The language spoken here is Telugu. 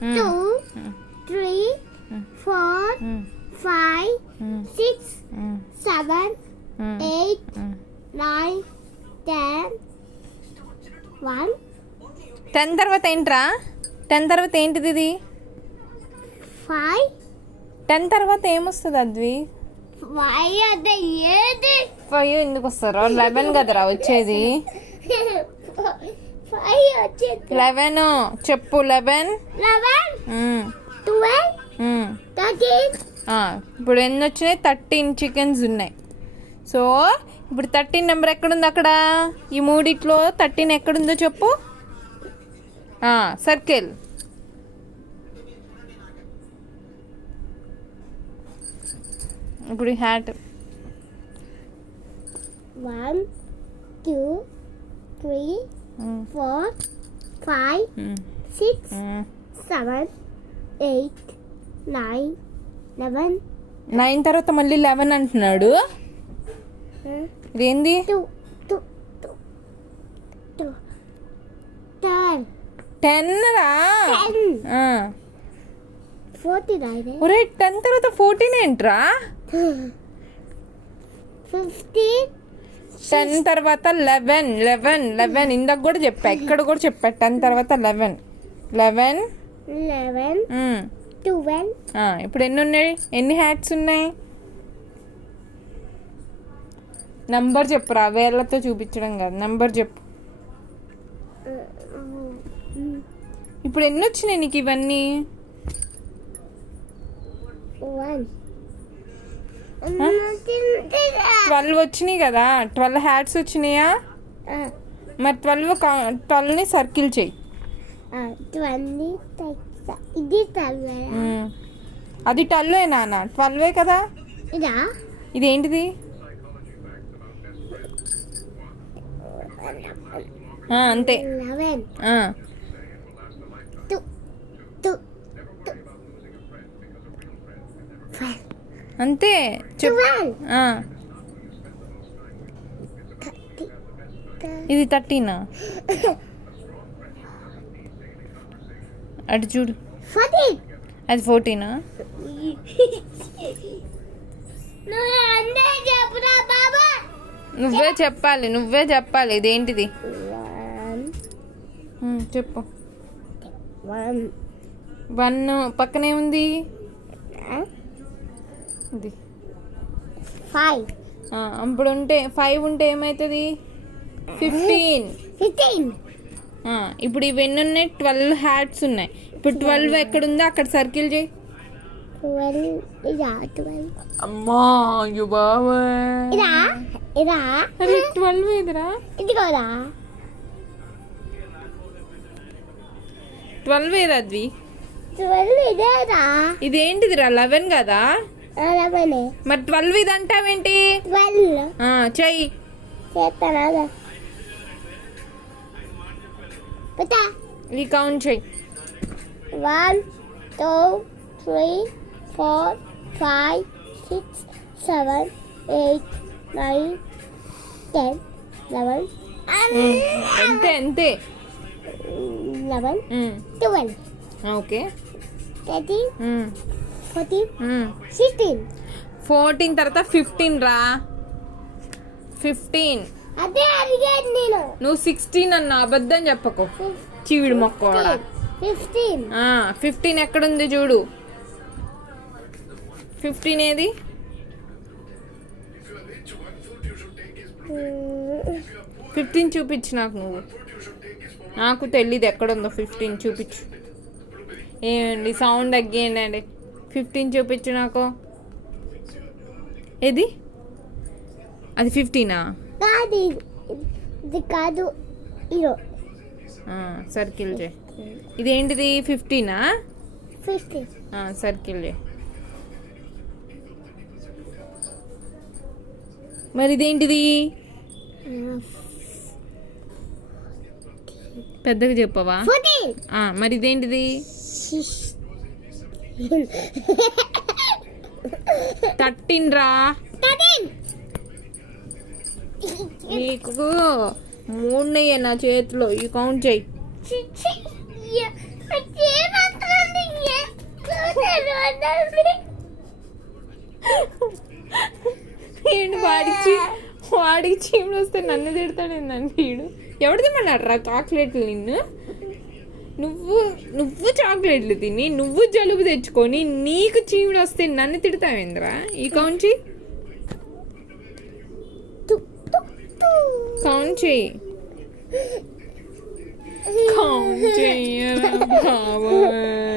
2, 3, 4, 5, 6, 7, 8, 9, 10, 1. 10 తర్వాత ఏంట్రా? 10 తర్వాత ఏంటిది ఇది? 5. 10 తర్వాత ఏమొస్తుంది అద్వి? 5 అంటే ఏది? 5 ఎందుకు వస్తారా? 11 కదరా వచ్చేది. 5 వచ్చేది. 11 చెప్పు. 11, 12, 13. ఇప్పుడు ఎన్ని వచ్చినాయి? 13 చికెన్స్ ఉన్నాయి. సో ఇప్పుడు 13 నెంబర్ ఎక్కడుంది? అక్కడ ఈ మూడిట్లో 13 ఎక్కడుందో చెప్పు. సర్కిల్. ఇప్పుడు హ్యాట్. 1, 2, 3, 4, 5, 6, 7, 8, 9, 11. 9 తర్వాత మళ్ళీ 11 అంటున్నాడు. ఇదేంది? 2, 10 రా. 14 అయితే. ఒరే 10 తర్వాత 14 ఏంట్రా? 15. 10 తర్వాత 11 ఇందాక కూడా చెప్పా, ఇక్కడ కూడా చెప్పా. 10 తర్వాత 11. 11, 12. ఇప్పుడు ఎన్ని ఉన్నాయి? ఎన్ని హ్యాట్స్ ఉన్నాయి? నంబర్ చెప్పురా, వేళ్ళతో చూపించడం కాదు, నంబర్ చెప్పు. ఇప్పుడు ఎన్ని వచ్చినాయి నీకు ఇవన్నీ? 1. 12 వచ్చినాయి కదా. 12 హ్యాట్స్ వచ్చినాయా? మరి 12ని సర్కిల్ చెయ్యి. 20. ఇది 12. అది 12 నాన్న. 12 కదా. ఇదా? ఇదేంటిది? అంతే. 11. అంతే చెప్పు. ఇది 13. అటు చూడు. 14. అది 14. నువ్వే చెప్పాలి ఇదేంటిది? చెప్పు. 1 పక్కనే ఉంది. ఇది 5. అప్పుడు ఉంటే 5 ఉంటే ఏమవుతుంది? 15. ఇప్పుడు ఇవన్నీ ఉన్నాయి? 12 హ్యాట్స్ ఉన్నాయి. ఇప్పుడు 12 ఎక్కడుందో అక్కడ సర్కిల్ చేయి. 12. అమ్మా అయ్యో బాబా. 12 ఇదిరా. ఇది కూడా 12 ఏదద్వి? 12 ఇదేరా. ఇదేంటిదిరా? 11 కదా. 11. మరి 12 ఇది అంటావేంటి? 12 చెయ్యి. చేస్తానా? ఈ కౌంట్ చెయ్యి. 1, 2, 3, 4, 5, 6, 7, 8, 9, 10, 11. అంతే 11, 12. ఓకే. 13, 14, 16. 14 తర్వాత 15 రా. 15. అదే అడిగాను నేను. నువ్వు 16 అన్న, అబద్ధం చెప్పకు. చీవిడి మొక్క. 15 ఎక్కడుంది చూడు. 15 ఏది? 15 చూపించు నాకు. నువ్వు నాకు తెలీదు ఎక్కడుందో. 15 చూపించు. ఏమండి సౌండ్ తగ్గేయండి. 15 చూపించు నాకు. ఏది? అది 15. ఇది కాదు. సర్కిల్ చేయి. ఇదేంటిది? 15. 15. సర్కిల్ చేయి. మరి ఇదేంటిది? పెద్దగా చెప్పవా? మరి ఇదేంటిది? 13 రా. నీకు 3 నా చేతిలో. ఈ కౌంట్ చెయ్యి. వాడికి చీమలు వస్తే నన్ను తిడతాడు ఏందండి వీడు. ఎవడు తిమ్మన్నాడు రా చాక్లెట్లు నిన్ను? నువ్వు చాక్లెట్లు తిని నువ్వు జలుబు తెచ్చుకొని నీకు చీమలు వస్తే నన్ను తిడతావేంద్రా? ఈ కౌంట్ చెయ్యి, కౌంట్ చెయ్యి, కౌంట్ చెయ్యరా బాబోయ్.